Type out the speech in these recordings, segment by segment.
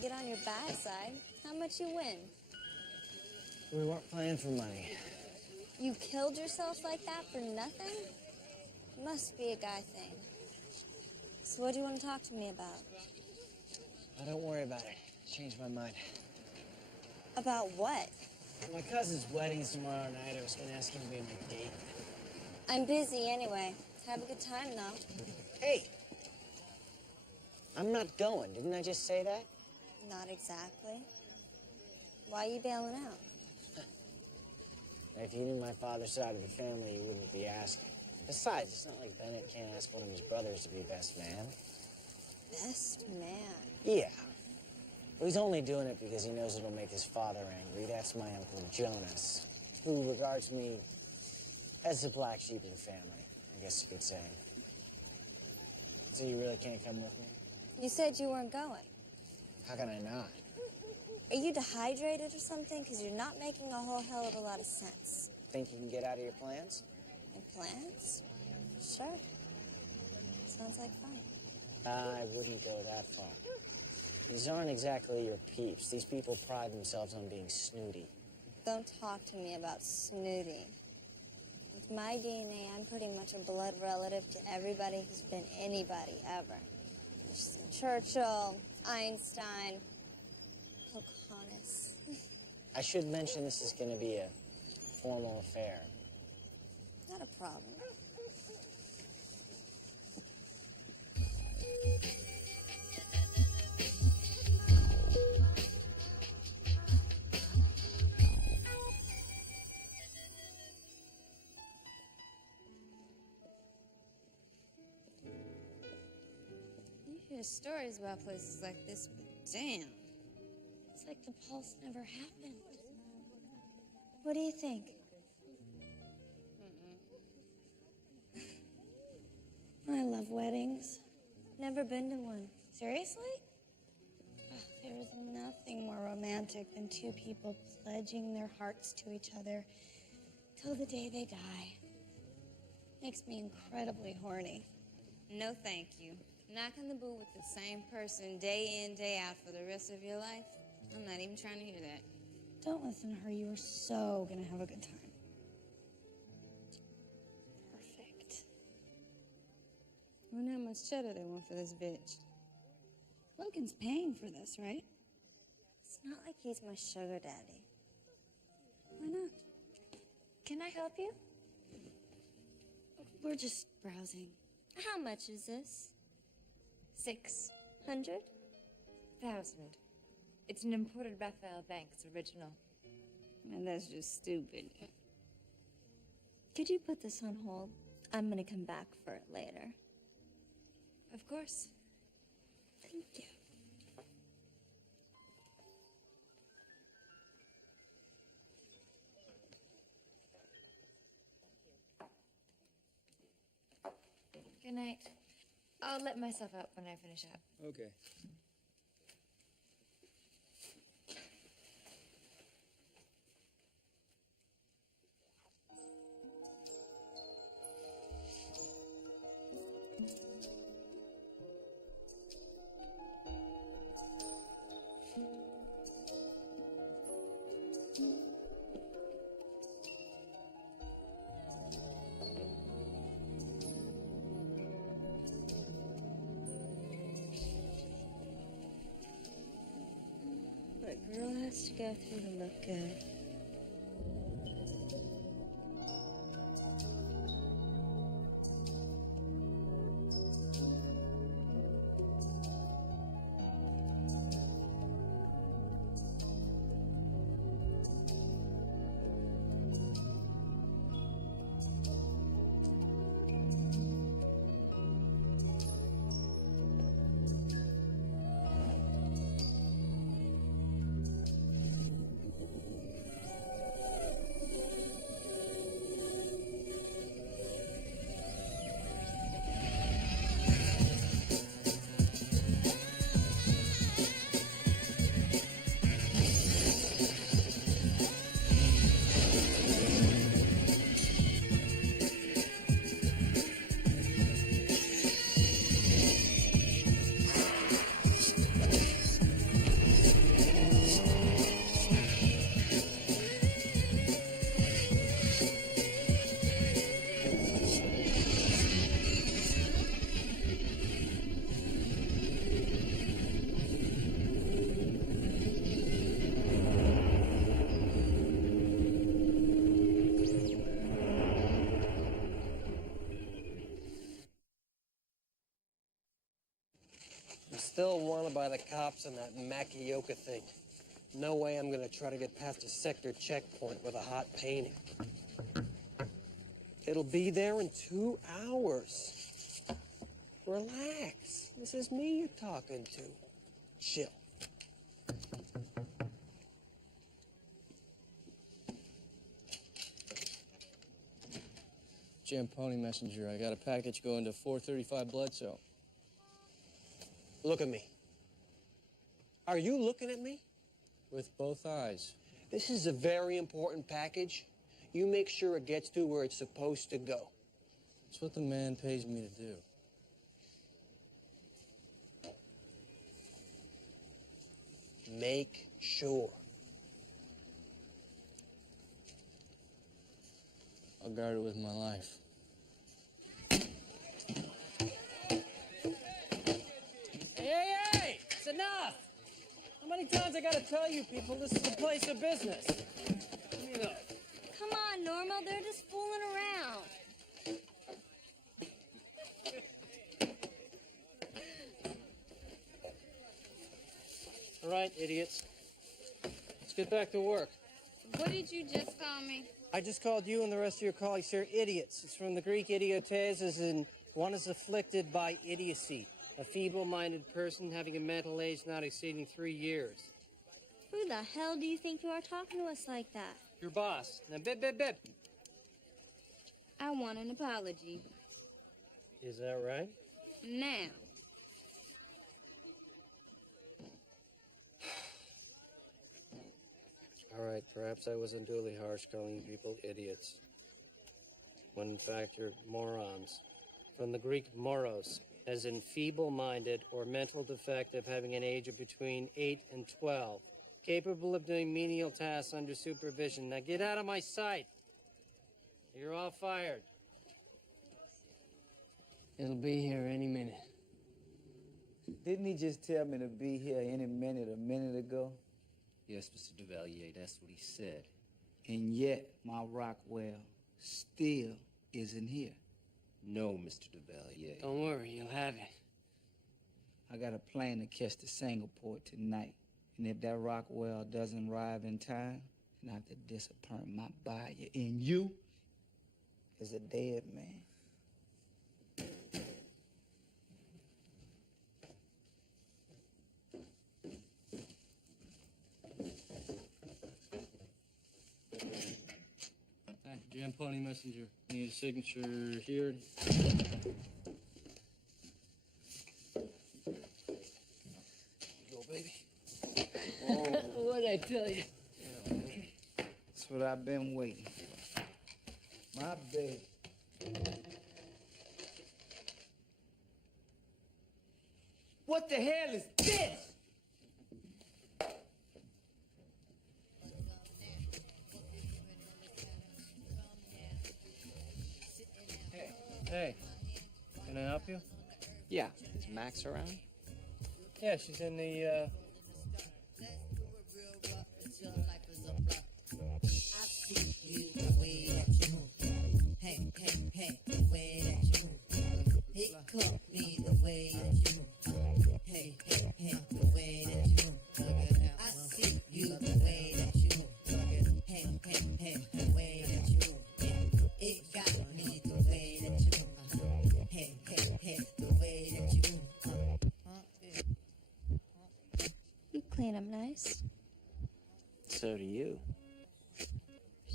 you get on your bad side, how much you win? We weren't playing for money. You killed yourself like that for nothing? Must be a guy thing. So what do you want to talk to me about? Don't worry about it. Changed my mind. About what? My cousin's wedding's tomorrow night. I was gonna ask you to be my date. I'm busy anyway. Have a good time, though. Hey! I'm not going. Didn't I just say that? Not exactly. Why are you bailing out? If you knew my father's side of the family, you wouldn't be asking. Besides, it's not like Bennett can't ask one of his brothers to be best man. Best man? Yeah. Well, he's only doing it because he knows it'll make his father angry. That's my Uncle Jonas, who regards me as the black sheep of the family, I guess you could say. So you really can't come with me? You said you weren't going. How can I not? Are you dehydrated or something? Because you're not making a whole hell of a lot of sense. Think you can get out of your plans? And plans? Sure. Sounds like fun. I wouldn't go that far. These aren't exactly your peeps. These people pride themselves on being snooty. Don't talk to me about snooty. With my DNA, I'm pretty much a blood relative to everybody who's been anybody ever. Churchill, Einstein, Pocahontas. I should mention this is going to be a formal affair. Not a problem. You hear stories about places like this, but damn. It's like the pulse never happened. What do you think? I love weddings. Never been to one. Seriously? Oh, there is nothing more romantic than two people pledging their hearts to each other till the day they die. Makes me incredibly horny. No, thank you. Knock on the boot with the same person day in, day out for the rest of your life? I'm not even trying to hear that. Don't listen to her. You are so gonna have a good time. Perfect. I wonder how much cheddar they want for this bitch. Logan's paying for this, right? It's not like he's my sugar daddy. Why not? Can I help you? We're just browsing. How much is this? 600,000. 100? It's an imported Raphael Banks original. And that's just stupid. Could you put this on hold? I'm gonna come back for it later. Of course. Thank you. Good night. I'll let myself out when I finish up. Okay. What a girl has to go through to look good. still wanted by the cops on that Makioka thing. No way I'm gonna try to get past a sector checkpoint with a hot painting. It'll be there in 2 hours. Relax. This is me you're talking to. Chill. Jim Pony Messenger. I got a package going to 435 Blood Cell. Look at me. Are you looking at me? With both eyes. This is a very important package. You make sure it gets to where it's supposed to go. It's what the man pays me to do. Make sure. I'll guard it with my life. Hey! It's enough! How many times I gotta tell you people this is a place of business? You know. Come on, Norma, they're just fooling around. All right, idiots. Let's get back to work. What did you just call me? I just called you and the rest of your colleagues here idiots. It's from the Greek idiotes, as in one is afflicted by idiocy, a feeble-minded person having a mental age not exceeding 3 years. Who the hell do you think you are talking to us like that? Your boss. Now, bip. I want an apology. Is that right? Now. All right, perhaps I was unduly harsh calling you people idiots, when in fact you're morons. From the Greek moros, as in feeble-minded or mental defective having an age of between 8 and 12, capable of doing menial tasks under supervision. Now get out of my sight. You're all fired. It'll be here any minute. Didn't he just tell me to be here any minute a minute ago? Yes, Mr. Duvalier, that's what he said. And yet my Rockwell still isn't here. No, Mr. Duvalier. Don't worry, you'll have it. I got a plane to catch to Singapore tonight. And if that Rockwell doesn't arrive in time, then I have to disappoint my buyer. And you is a dead man. Hi, Jim Pony Messenger. Need a signature here. Go, baby. What'd I tell you? That's what I've been waiting. My baby. What the hell is this? Hey, can I help you? Yeah, is Max around? Yeah, she's in the, You clean them nice, So do you.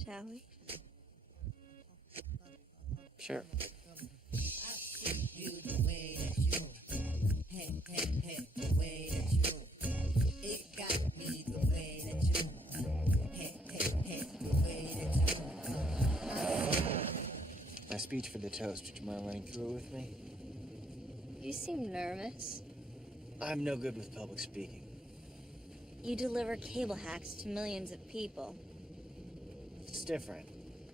shall we? Sure. My speech for the toast, would you mind running through it with me? You seem nervous. I'm no good with public speaking. You deliver cable hacks to millions of people. It's different.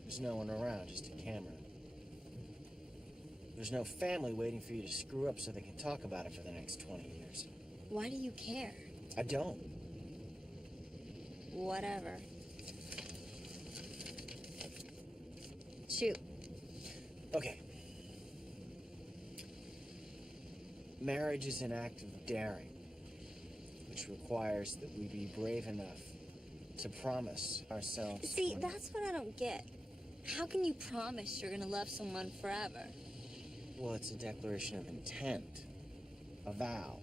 There's no one around, just a camera. There's no family waiting for you to screw up so they can talk about it for the next 20 years. Why do you care? I don't. Whatever. Shoot. Okay. Marriage is an act of daring. which requires that we be brave enough to promise ourselves. See, that's what I don't get. How can you promise you're gonna love someone forever? Well, it's a declaration of intent, a vow.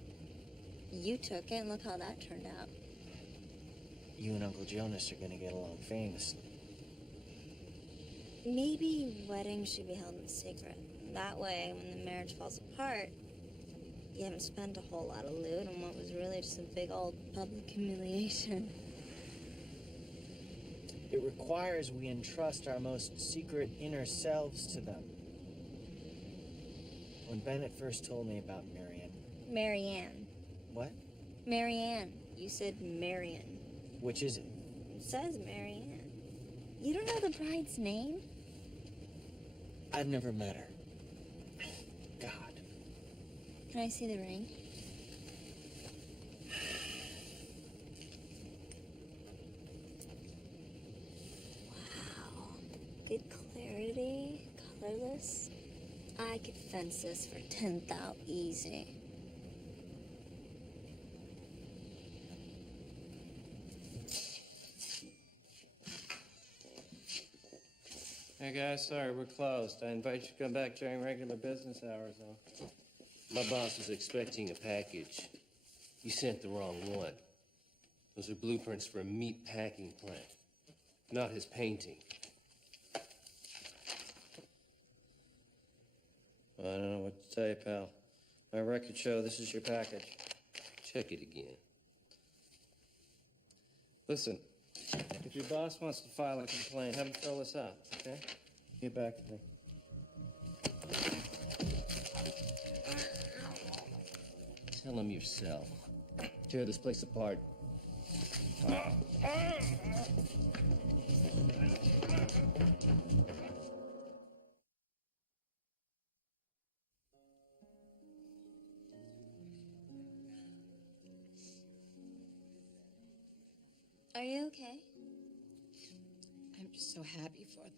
You took it, and look how that turned out. You and Uncle Jonas are gonna get along famously. Maybe weddings should be held in secret. That way, when the marriage falls apart, you haven't spent a whole lot of loot on what was really just a big old public humiliation. It requires we entrust our most secret inner selves to them. When Bennett first told me about Marion. Marianne. What? Marianne. You said Marion. Which is it? It says Marianne. You don't know the bride's name? I've never met her. God. Can I see the ring? Wow. Good clarity, colorless. I could fence this for 10 thou easy. Hey guys, sorry, we're closed. I invite you to come back during regular business hours, though. My boss was expecting a package. You sent the wrong one. Those are blueprints for a meat packing plant, not his painting. Well, I don't know what to tell you, pal. My records show this is your package. Check it again. Listen, if your boss wants to file a complaint, have him fill this out, okay? Get back to me. Tell him yourself. Tear this place apart. Are you okay? I'm just so happy for them.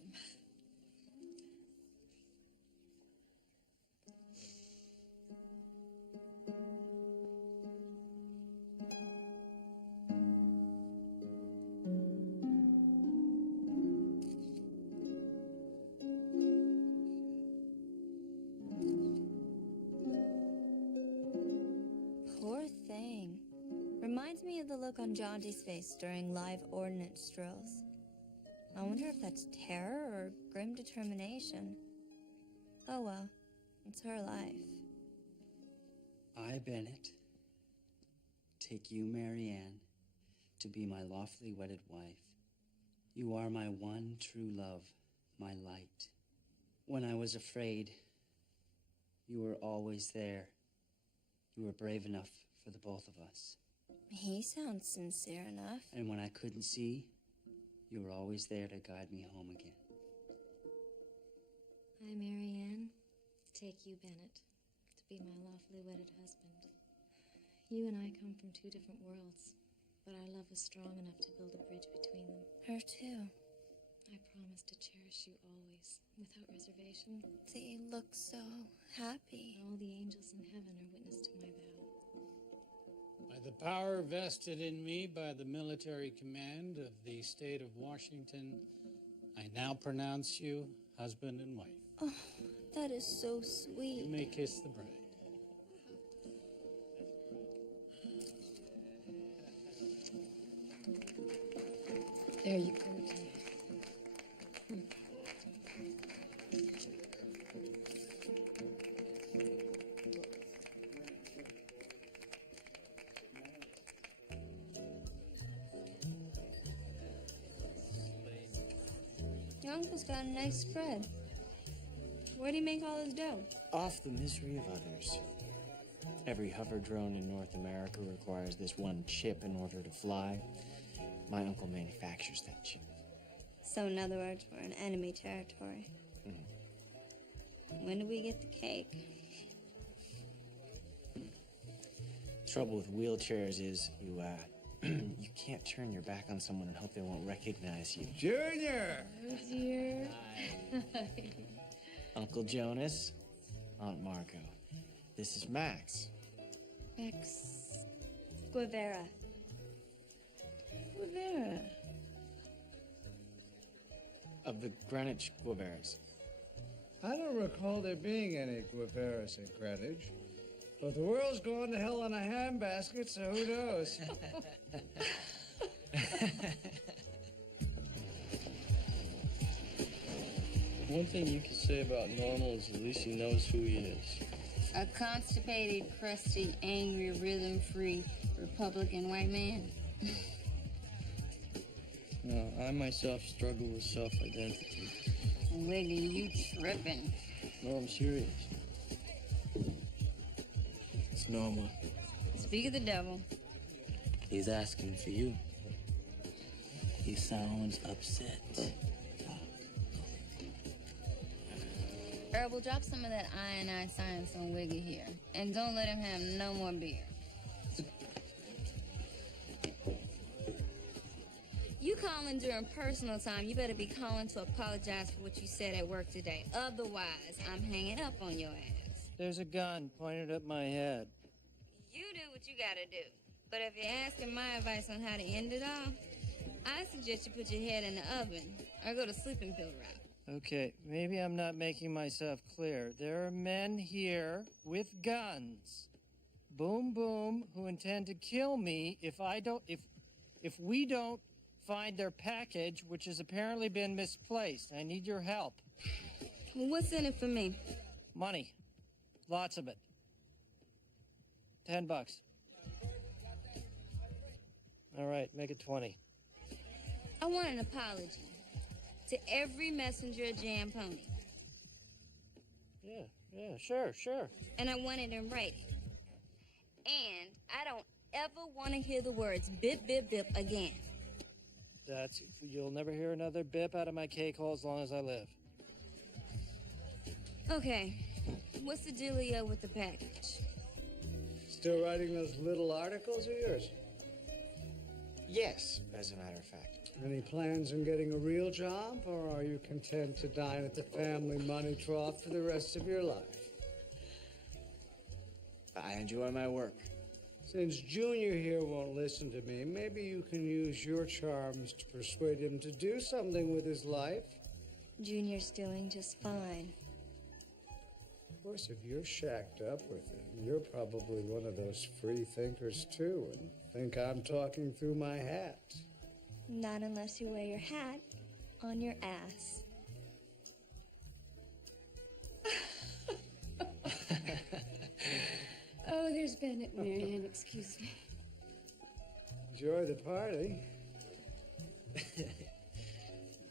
Poor thing. Reminds me of the look on Jaunty's face during live ordnance drills. I wonder if that's terror or grim determination. Oh well, it's her life. I, Bennett, take you, Marianne, to be my lawfully wedded wife. You are my one true love, my light. When I was afraid, you were always there. You were brave enough for the both of us. He sounds sincere enough. And when I couldn't see, you were always there to guide me home again. I, Marianne, take you, Bennett, to be my lawfully wedded husband. You and I come from two different worlds, but our love was strong enough to build a bridge between them. Her too. I promise to cherish you always, without reservation. They look so happy. All the angels in heaven are witness to my vow. By the power vested in me by the military command of the state of Washington, I now pronounce you husband and wife. Oh, that is so sweet. You may kiss the bride. There you go. Your uncle's got a nice spread. Where do you make all his dough? Off the misery of others. Every hover drone in North America requires this one chip in order to fly. My uncle manufactures that chip. So in other words, we're in enemy territory. When do we get the cake? Trouble with wheelchairs is you can't turn your back on someone and hope they won't recognize you. Junior! Oh, dear. Uncle Jonas, Aunt Margot. This is Max. Max. Guevara. Guevara. Of the Greenwich Guevaras. I don't recall there being any Guevaras in Greenwich. But the world's going to hell in a handbasket, so who knows? One thing you can say about Normal is at least he knows who he is. A constipated, crusty, angry, rhythm-free Republican white man. No, I myself struggle with self-identity. Wiggy, you tripping. No, I'm serious. It's Normal. Speak of the devil. He's asking for you. He sounds upset. Herbal, drop some of that I science on Wiggy here. And don't let him have no more beer. You calling during personal time, you better be calling to apologize for what you said at work today. Otherwise, I'm hanging up on your ass. There's a gun pointed at my head. You do what you gotta do. But if you're asking my advice on how to end it all, I suggest you put your head in the oven or go to sleeping pill route. Okay, maybe I'm not making myself clear. There are men here with guns, boom boom, who intend to kill me if we don't find their package, which has apparently been misplaced. I need your help. What's in it for me? Money. Lots of it. $10. All right, make it 20. I want an apology to every messenger of Jam Pony. Yeah, sure. And I want it in writing. And I don't ever want to hear the words bip, bip, bip again. You'll never hear another bip out of my cake hole as long as I live. Okay, what's the dealio with the package? Still writing those little articles of yours? Yes, as a matter of fact. Any plans on getting a real job, or are you content to dine at the family money trough for the rest of your life? I enjoy my work. Since Junior here won't listen to me, maybe you can use your charms to persuade him to do something with his life. Junior's doing just fine. Of course, if you're shacked up with him, you're probably one of those free thinkers too, and think I'm talking through my hat. Not unless you wear your hat on your ass. Oh, there's Bennett, Marianne, excuse me. Enjoy the party.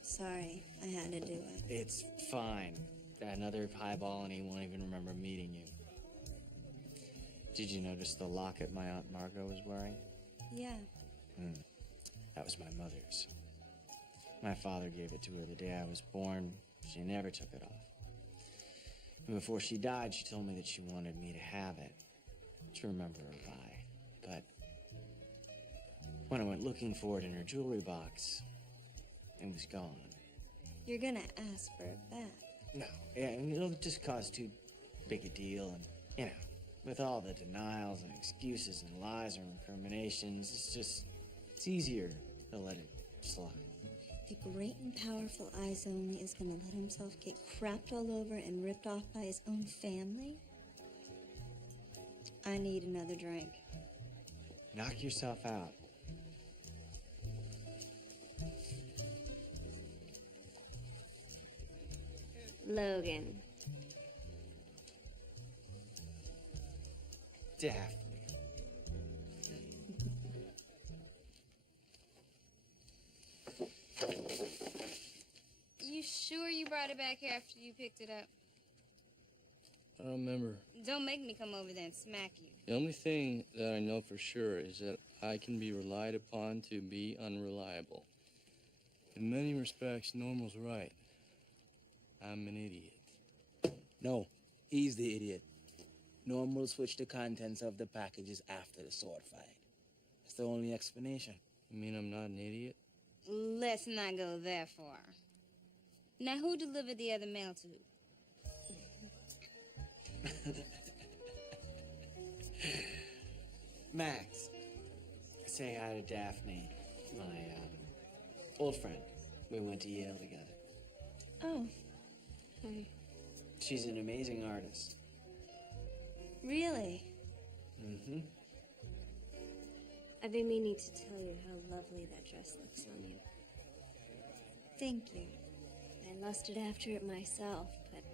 Sorry, I had to do it. It's fine. Another highball and he won't even remember meeting you. Did you notice the locket my Aunt Margot was wearing? Yeah. That was my mother's. My father gave it to her the day I was born. She never took it off. And before she died, she told me that she wanted me to have it, to remember her by. But when I went looking for it in her jewelry box, it was gone. You're gonna ask for it back. No, yeah, it'll just cause too big a deal, and, you know, with all the denials and excuses and lies and recriminations, it's easier to let it slide. The great and powerful I-Zone is gonna let himself get crapped all over and ripped off by his own family? I need another drink. Knock yourself out. Logan. Daphne. You sure you brought it back here after you picked it up? I don't remember. Don't make me come over there and smack you. The only thing that I know for sure is that I can be relied upon to be unreliable. In many respects, Normal's right. I'm an idiot. No, he's the idiot. Normal switched the contents of the packages after the sword fight. That's the only explanation. You mean I'm not an idiot? Let's not go that far. Now, who delivered the other mail to? Max. say hi to Daphne, my old friend. We went to Yale together. Oh. Hi. She's an amazing artist. Really? Mm-hmm. I've been meaning to tell you how lovely that dress looks on you. Thank you. I lusted after it myself, but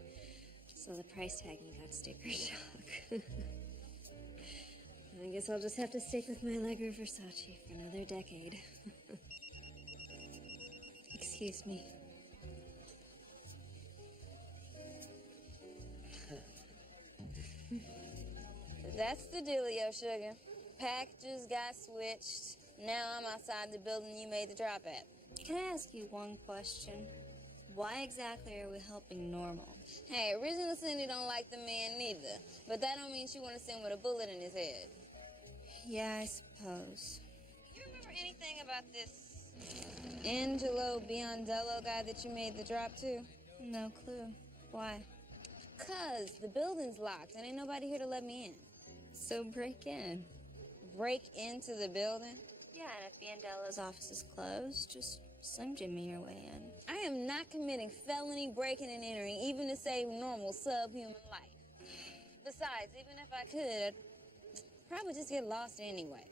saw the price tag and got sticker shock. I guess I'll just have to stick with my Allegra Versace for another decade. Excuse me. That's the dealio, sugar. Packages got switched. Now I'm outside the building you made the drop at. Can I ask you one question? Why exactly are we helping Normal? Hey, original Cindy don't like the man neither. But that don't mean she want to send with a bullet in his head. Yeah, I suppose. You remember anything about this Angelo Biondello guy that you made the drop to? No clue. Why? 'Cause the building's locked and ain't nobody here to let me in. So break in. Break into the building? Yeah, and if Biondello's office is closed, just Slim Jimmy your way in. I am not committing felony breaking and entering, even to save Normal subhuman life. Besides, even if I could, I'd probably just get lost anyway.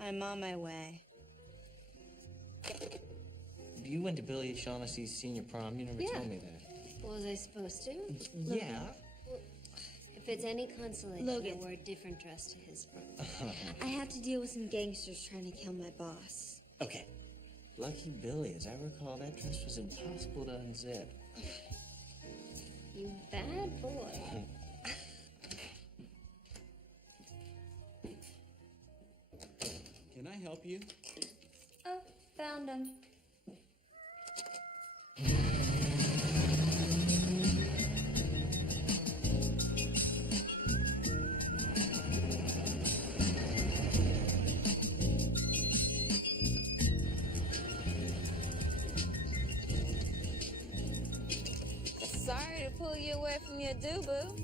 I'm on my way. You went to Billy Shaughnessy's senior prom. You never told me that. Was I supposed to? Yeah. Well, if it's any consolation, Logan. I wore a different dress to his prom. I have to deal with some gangsters trying to kill my boss. Okay. Lucky Billy, as I recall, that dress was impossible to unzip. You bad boy. Can I help you? Oh, found him. Sorry to pull you away from your do-boo.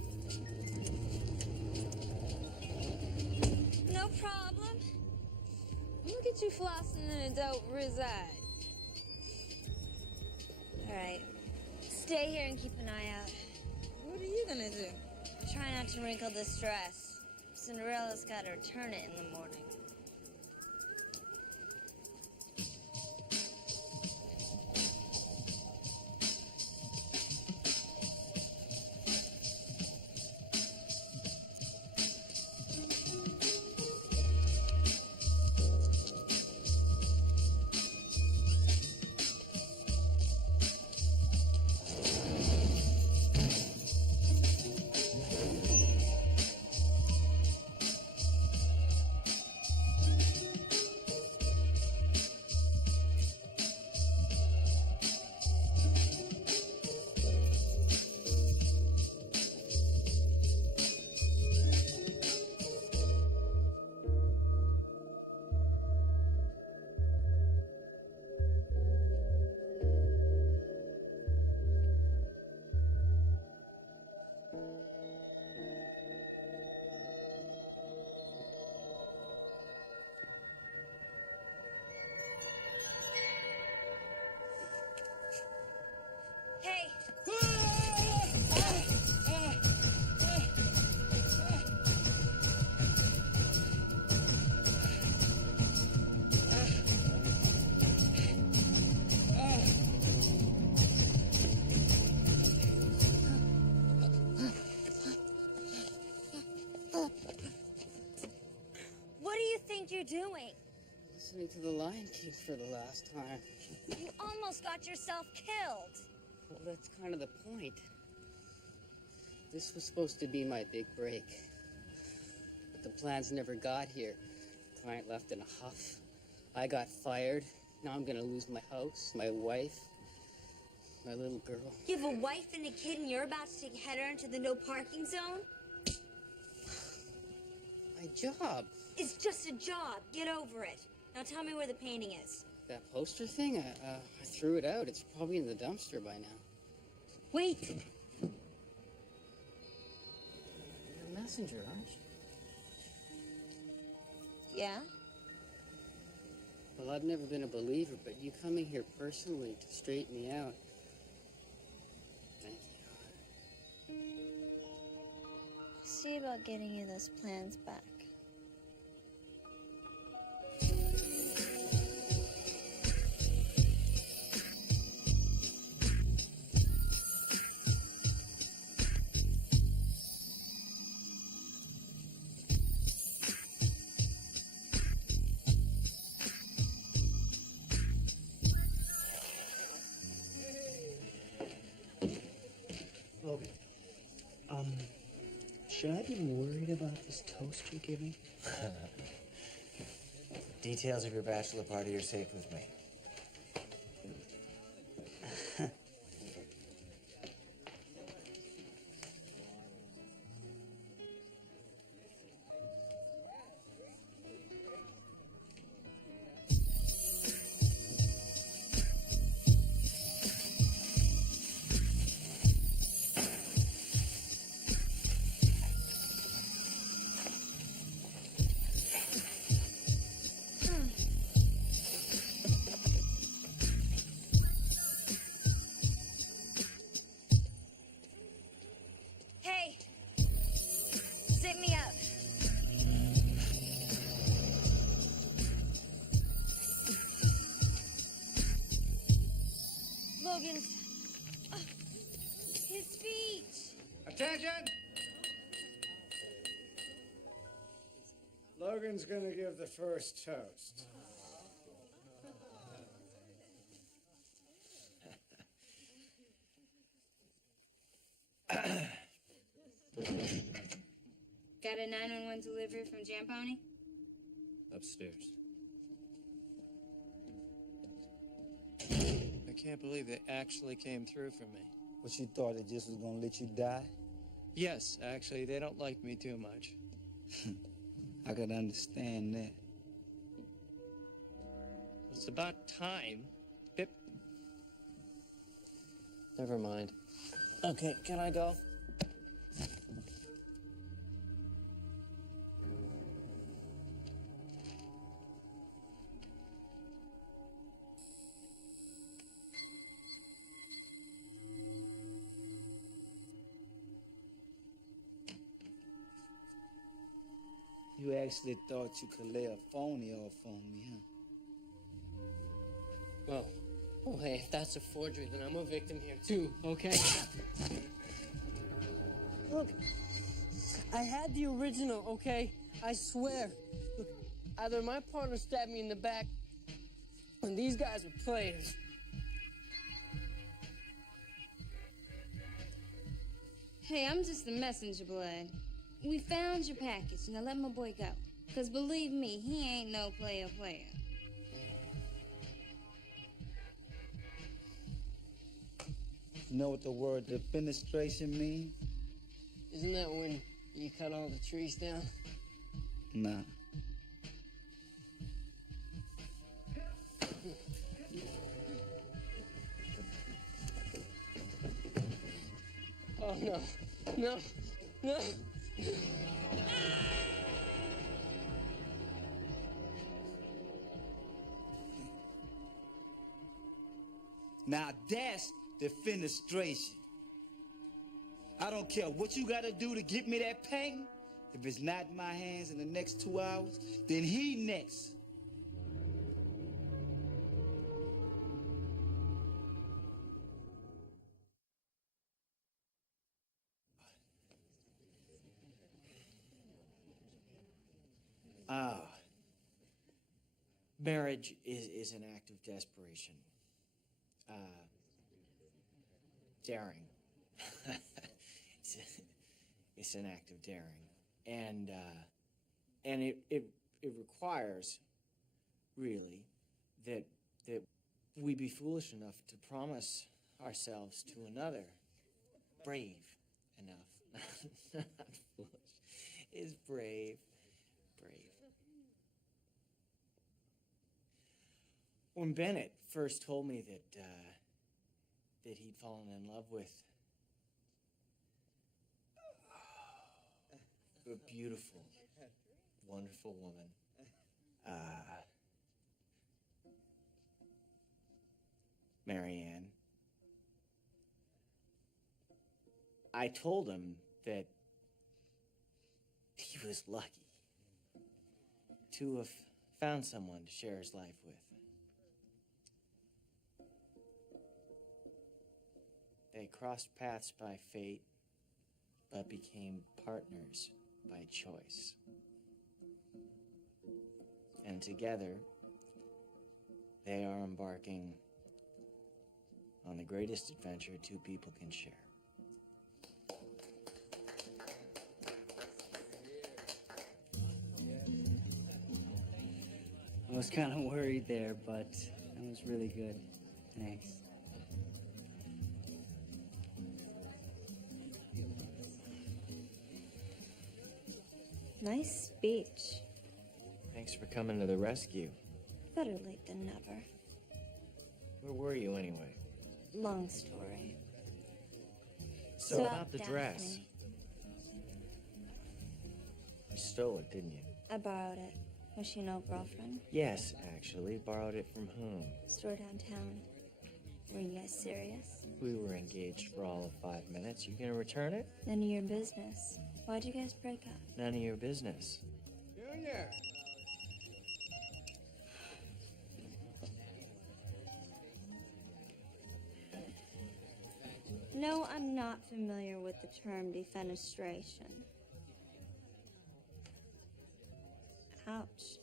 No problem. Look at you flossing in a dope reside. All right. Stay here and keep an eye out. What are you gonna do? Try not to wrinkle this dress. Cinderella's got to return it in the morning. Hey! What do you think you're doing? Listening to the Lion King for the last time. You almost got yourself killed. Well, that's kind of the point. This was supposed to be my big break. But the plans never got here. The client left in a huff. I got fired. Now I'm gonna lose my house, my wife, my little girl. You have a wife and a kid and you're about to take Heather into the no parking zone? My job. It's just a job. Get over it. Now tell me where the painting is. That poster thing, I threw it out. It's probably in the dumpster by now. Wait. You're a messenger, aren't you? Yeah? Well, I've never been a believer, but you coming here personally to straighten me out, thank you. I'll see about getting you those plans back. Logan, should I be worried about this toast you're giving? Details of your bachelor party are safe with me. Hey! Sit me up. Logan's... his speech! Attention! Logan's gonna give the first toast. Got a 911 delivery from Jam Pony? Upstairs. I can't believe they actually came through for me. What, you thought it just was gonna let you die? Yes, actually, they don't like me too much. I could understand that. It's about time. Pip. Never mind. Okay, can I go? You actually thought you could lay a phony off on me, huh? Well, hey, if that's a forgery, then I'm a victim here too, okay? Look, I had the original, okay? I swear. Look, either my partner stabbed me in the back, and these guys were players. Hey, I'm just the messenger, Blood. We found your package. Now let my boy go. Because believe me, he ain't no player. You know what the word defenestration means? Isn't that when you cut all the trees down? Nah. Oh, no. No. No. Now that's defenestration. I don't care what you gotta do to get me that painting. If it's not in my hands in the next 2 hours, then he next. Marriage is an act of desperation. Daring. it's an act of daring. And it requires, really, that we be foolish enough to promise ourselves to another. Brave enough. Not foolish. Is brave. When Bennett first told me that he'd fallen in love with a beautiful, wonderful woman, I told him that he was lucky to have found someone to share his life with. They crossed paths by fate, but became partners by choice. And together, they are embarking on the greatest adventure two people can share. I was kind of worried there, but that was really good. Thanks. Nice speech. Thanks for coming to the rescue. Better late than never. Where were you anyway? Long story. So about the Daphne. dress. You stole it, didn't you? I borrowed it. Was she no girlfriend? Yes, actually. Borrowed it from whom? Store downtown. Were you guys serious? We were engaged for all of 5 minutes. You gonna return it? None of your business. Why'd you guys break up? None of your business. Junior! No, I'm not familiar with the term defenestration. Ouch.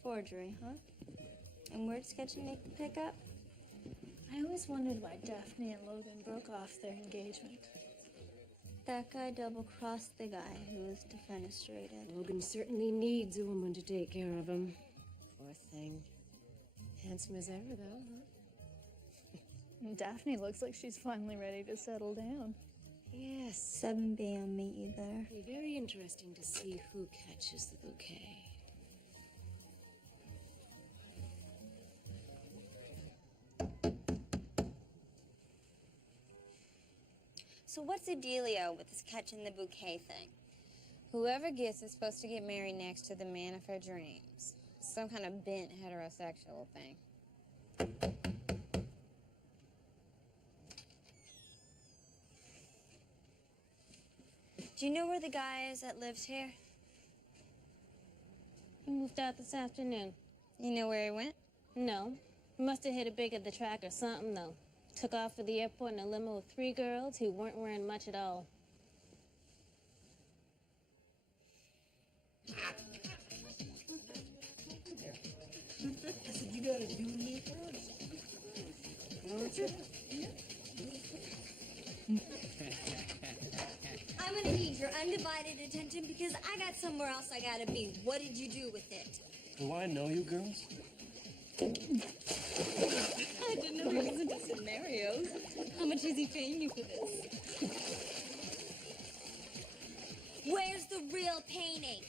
Forgery, huh? And where'd Sketchy make the pickup? I always wondered why Daphne and Logan broke off their engagement. That guy double-crossed the guy who was defenestrated. Logan certainly needs a woman to take care of him. Poor thing. Handsome as ever, though, huh? Daphne looks like she's finally ready to settle down. Yes. 7B, I'll meet you there. It'll be very interesting to see who catches the bouquet. So what's the dealio with this catching the bouquet thing? Whoever gets is supposed to get married next to the man of her dreams. Some kind of bent heterosexual thing. Do you know where the guy is that lives here? He moved out this afternoon. You know where he went? No. He must have hit it big at the track or something, though. Took off for the airport in a limo with 3 girls who weren't wearing much at all. I said, you gotta do me first. I'm gonna need your undivided attention because I got somewhere else I gotta be. What did you do with it? Do I know you girls? I didn't know he was into scenarios. How much is he paying you for this? Where's the real painting?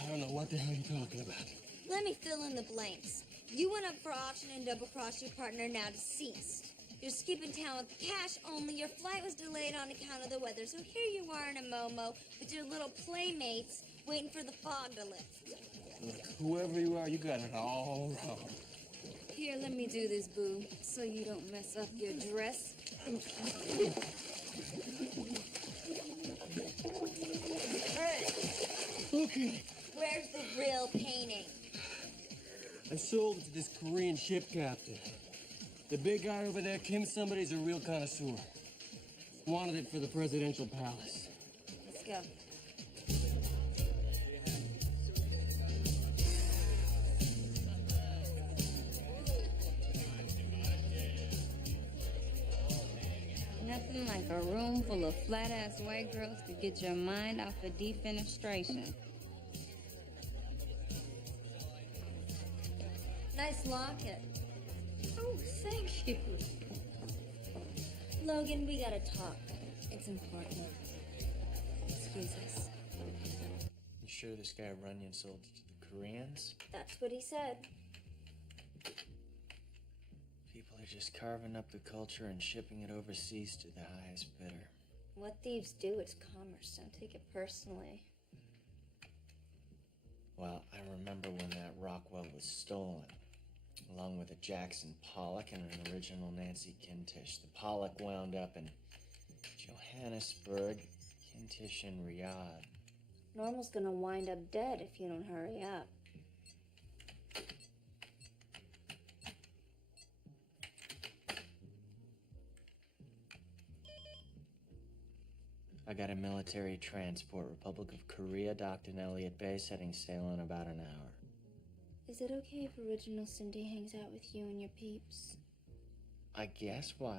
I don't know what the hell you're talking about. Let me fill in the blanks. You went up for auction and double-crossed your partner, now deceased. You're skipping town with cash only. Your flight was delayed on account of the weather, so here you are in a Momo with your little playmates waiting for the fog to lift. Look, whoever you are, you got it all wrong. Here, let me do this, boo, so you don't mess up your dress. Hey! Look at it. Where's the real painting? I sold it to this Korean ship captain. The big guy over there, Kim somebody's a real connoisseur. Wanted it for the presidential palace. Let's go. Nothing like a room full of flat-ass white girls to get your mind off of defenestration. Nice locket. Oh, thank you. Logan, we gotta talk. It's important. Excuse us. You sure this guy Runyon sold it to the Koreans? That's what he said. People are just carving up the culture and shipping it overseas to the highest bidder. What thieves do, it's commerce. Don't take it personally. Well, I remember when that Rockwell was stolen. along with a Jackson Pollock and an original Nancy Kintish. The Pollock wound up in Johannesburg, Kintish in Riyadh. Normal's gonna wind up dead if you don't hurry up. I got a military transport, Republic of Korea, docked in Elliott Bay, setting sail in about an hour. Is it okay if Original Cindy hangs out with you and your peeps? I guess. Why?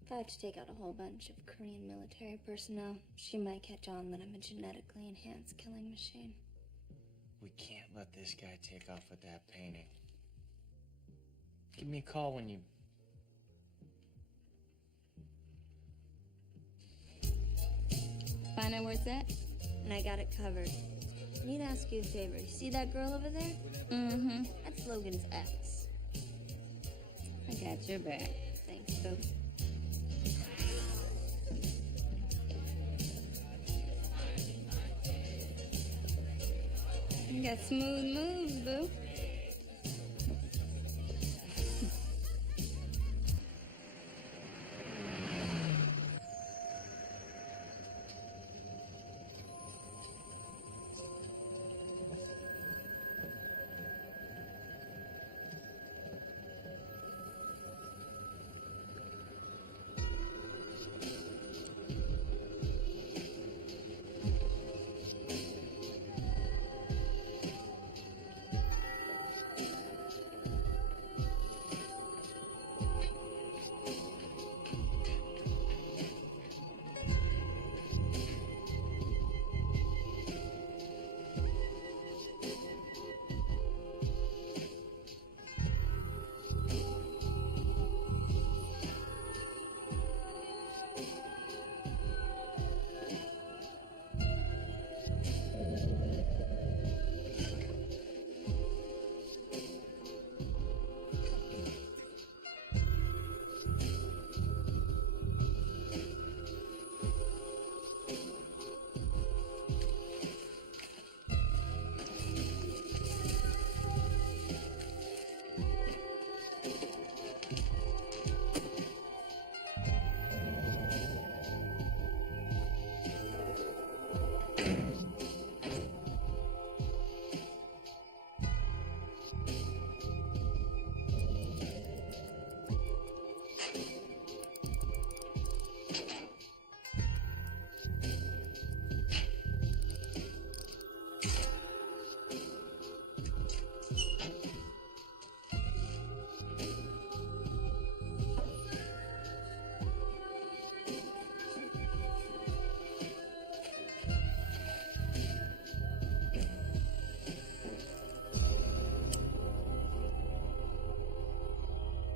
If I have to take out a whole bunch of Korean military personnel, she might catch on that I'm a genetically enhanced killing machine. We can't let this guy take off with that painting. Give me a call when you... Find out where it's at, and I got it covered. I need to ask you a favor. You see that girl over there? Mm-hmm. That's Logan's ex. I got your back. Thanks, Boo. You got smooth moves, Boo.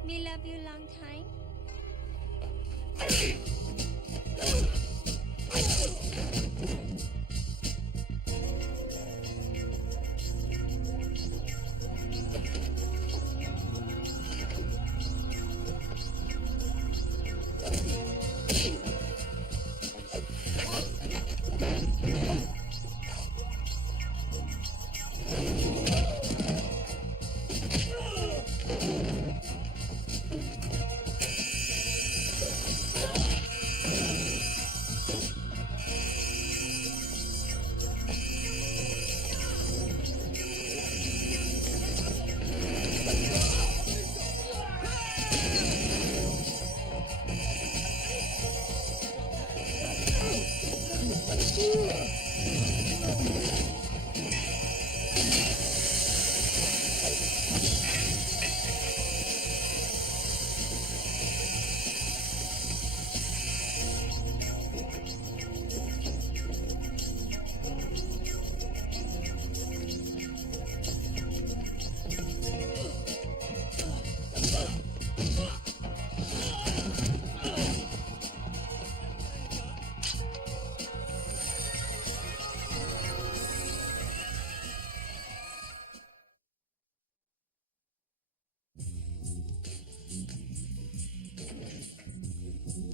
Me love you long time.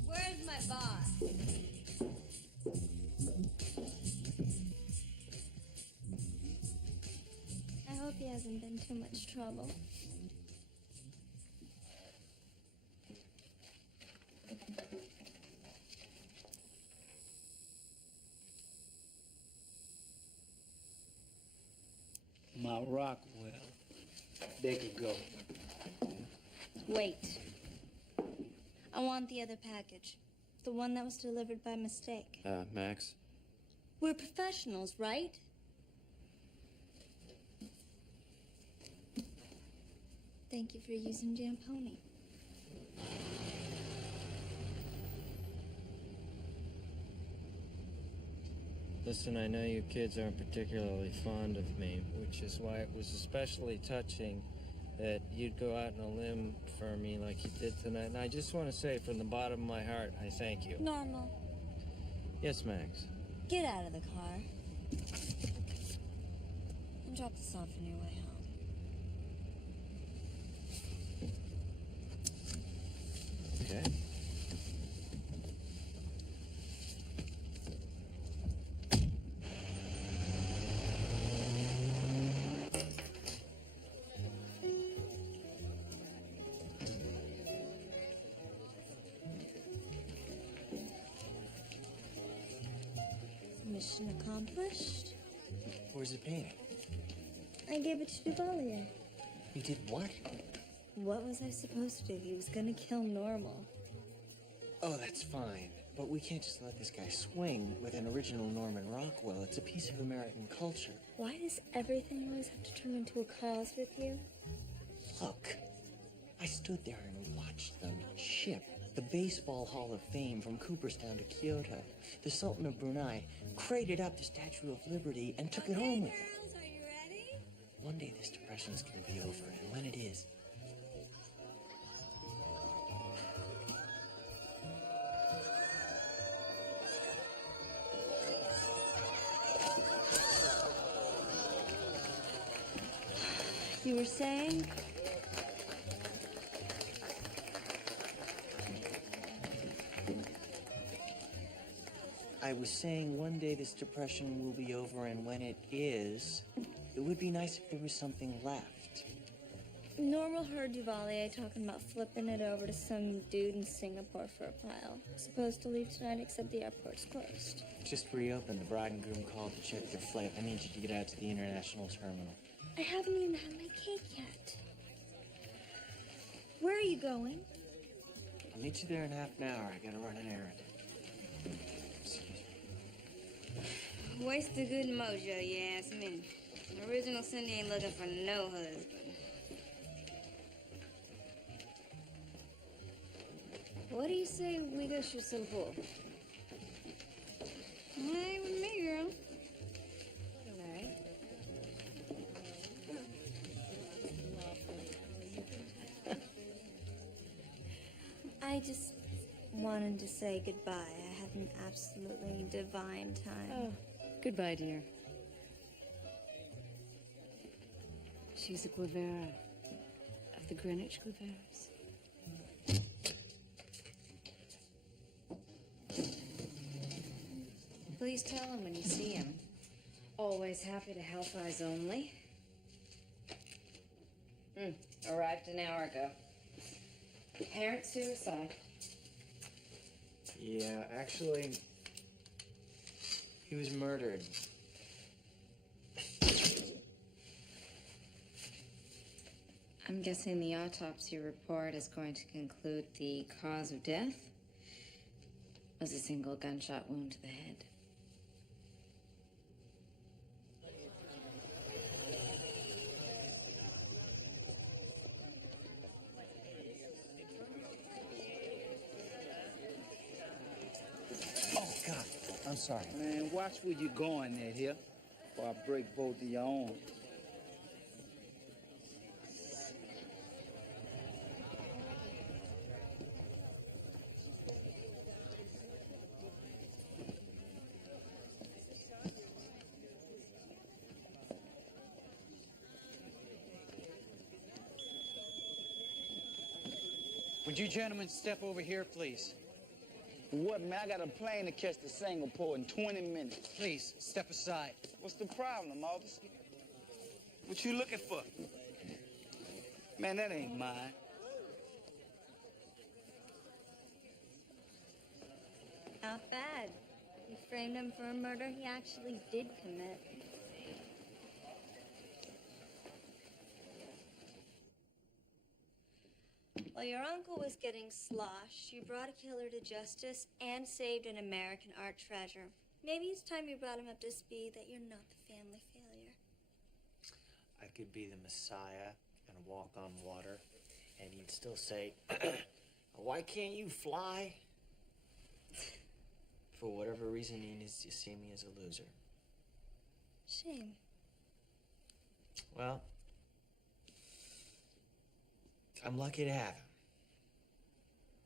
Where's my boss? I hope he hasn't been too much trouble. my rock well, they could go. Wait. I want the other package. The one that was delivered by mistake. Max? We're professionals, right? Thank you for using Jamponi. Listen, I know you kids aren't particularly fond of me, which is why it was especially touching that you'd go out on a limb for me like you did tonight. And I just want to say from the bottom of my heart, I thank you. Normal. Yes, Max? Get out of the car. And drop this off on your way home. Okay. Mission accomplished. Where's the painting? I gave it to Duvalier. You did what? What was I supposed to do? He was gonna kill Normal. Oh, that's fine. But we can't just let this guy swing with an original Norman Rockwell. It's a piece of American culture. Why does everything always have to turn into a cause with you? Look, I stood there and watched them ship the Baseball Hall of Fame from Cooperstown to Kyoto. The Sultan of Brunei crated up the Statue of Liberty and took it home with him. Girls, are you ready? One day this depression's gonna be over, and when it is, You were saying? I was saying one day this depression will be over, and when it is, it would be nice if there was something left. Normal heard Duvalier talking about flipping it over to some dude in Singapore for a pile. Supposed to leave tonight, except the airport's closed. Just reopened. The bride and groom called to check their flight. I need you to get out to the international terminal. I haven't even had my cake yet. Where are you going? I'll meet you there in half an hour. I gotta run an errand. Waste of good mojo, you ask me. Original Cindy ain't looking for no husband. What do you say we go shoot some pool? Hey, with me, girl. All right. I just wanted to say goodbye. I had an absolutely divine time. Oh, goodbye, dear. She's a Guevara of the Greenwich Guevaras. Please tell him when you see him. Always happy to help eyes only. Arrived an hour ago. Apparent suicide. Yeah, actually, he was murdered. I'm guessing the autopsy report is going to conclude the cause of death was a single gunshot wound to the head. Oh, God, I'm sorry. Man, watch where you're going there, here, before I break both of your arms. Would you gentlemen step over here, please? What, man? I got a plane to catch to Singapore in 20 minutes. Please, step aside. What's the problem, officer? What you looking for? Man, that ain't mine. Not bad. You framed him for a murder he actually did commit. While your uncle was getting sloshed, you brought a killer to justice and saved an American art treasure. Maybe it's time you brought him up to speed that you're not the family failure. I could be the Messiah and walk on water, and he'd still say, why can't you fly? For whatever reason, he needs to see me as a loser. Shame. Well, I'm lucky to have him.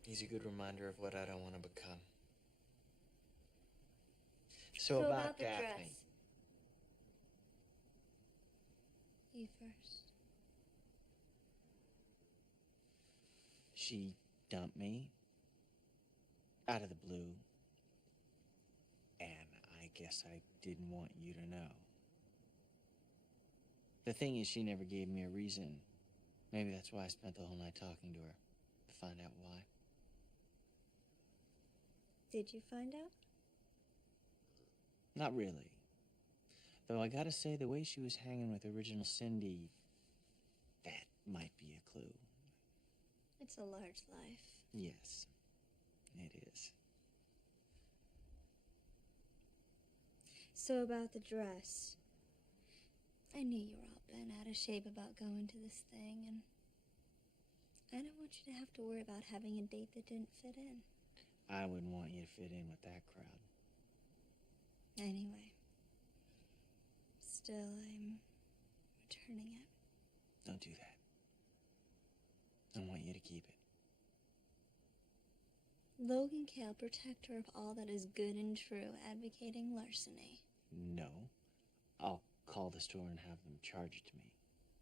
He's a good reminder of what I don't want to become. So about the Daphne. dress. You first. She dumped me out of the blue, and I guess I didn't want you to know. The thing is, she never gave me a reason. Maybe that's why I spent the whole night talking to her, to find out why. Did you find out? Not really. Though I gotta say, the way she was hanging with original Cindy, that might be a clue. It's a large life. Yes, it is. So about the dress. I knew you were all bent out of shape about going to this thing, and I didn't want you to have to worry about having a date that didn't fit in. I wouldn't want you to fit in with that crowd. Anyway, still, I'm returning it. Don't do that. I want you to keep it. Logan Kale, protector of all that is good and true, advocating larceny. No. I'll call the store and have them charge it to me.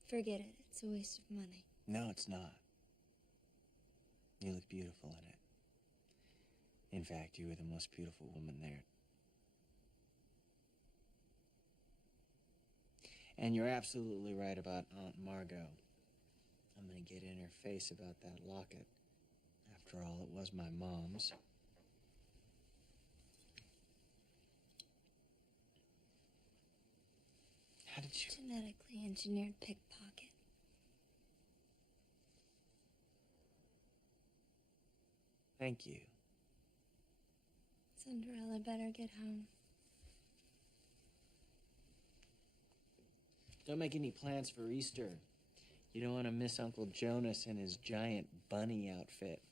Forget it. It's a waste of money. No, it's not. You look beautiful in it. In fact, you were the most beautiful woman there. And you're absolutely right about Aunt Margot. I'm gonna get in her face about that locket. After all, it was my mom's. How did you... Genetically engineered pickpocket. Thank you. Cinderella better get home. Don't make any plans for Easter. You don't want to miss Uncle Jonas in his giant bunny outfit.